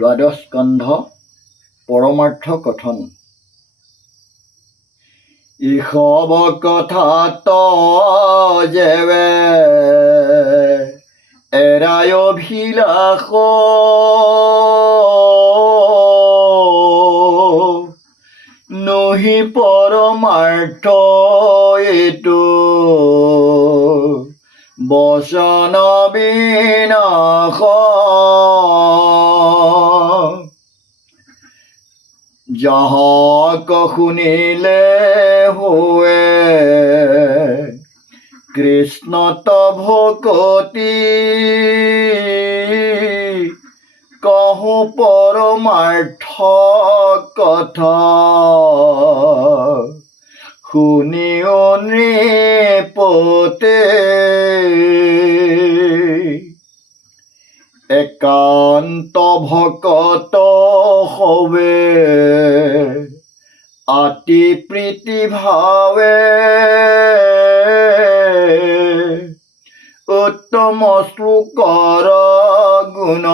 দ্বাদশ স্কন্ধ পৰমাৰ্থ কথন। ইসব কথাত যেবে এৰাই অভিলাষ নহি পৰমাৰ্থ এইটো বচন বিনাশ যাহক শুনিলে হোৱে কৃষ্ণত ভকতি কহো পৰমাৰ্থ কথা শুনিও নৃপতে একান্ত ভকত হবে অতি প্ৰীতি ভাৱে উত্তম শ্লোকৰ গুণ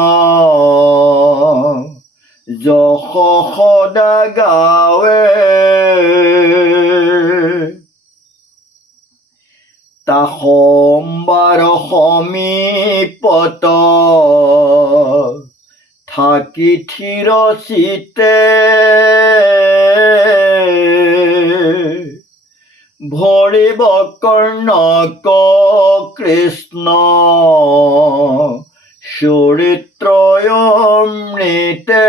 যশ সদা গাৱে তা সোমবাৰ সমীপত থাকি থিৰ চিতে ভৰিব কৰ্ণক কৃষ্ণ চৰিত্ৰমৃতে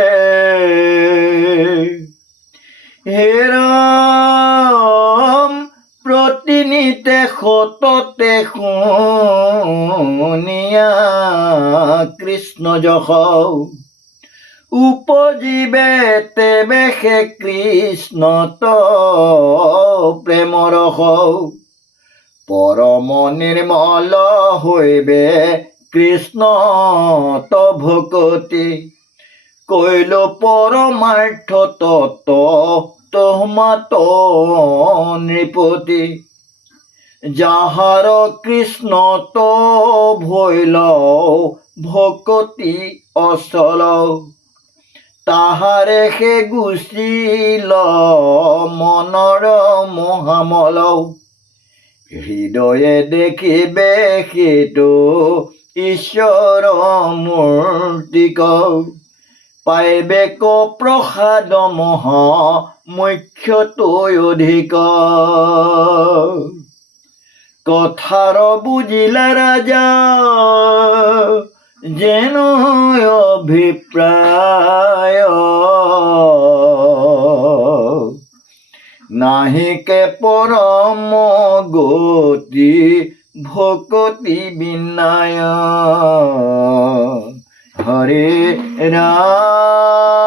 হে ৰাম প্ৰতিনিতে সততে শুনিয়া কৃষ্ণ যশ উপজীৱে তেবে সে কৃষ্ণত প্ৰেমৰ ৰস পৰম নিৰ্মল হৈবে কৃষ্ণত ভকতি কৈল পৰমাৰ্থ তত তহমাত নৃপতি যাহাৰ কৃষ্ণত ভৈল ভকতি অচল তাহাৰে সে গুচিল মনৰ মহামল হৃদয়ে দেখিবে সেইটো ঈশ্বৰ মূৰ্তিক পাইবে ক প্ৰসাদ মহা মুখ্যতৈ অধিক কথাৰ বুজিলা ৰাজা যেন অভিপ্ৰায় নাহিকে পৰম গতি ভকতি বিনায় হৰে ৰাম।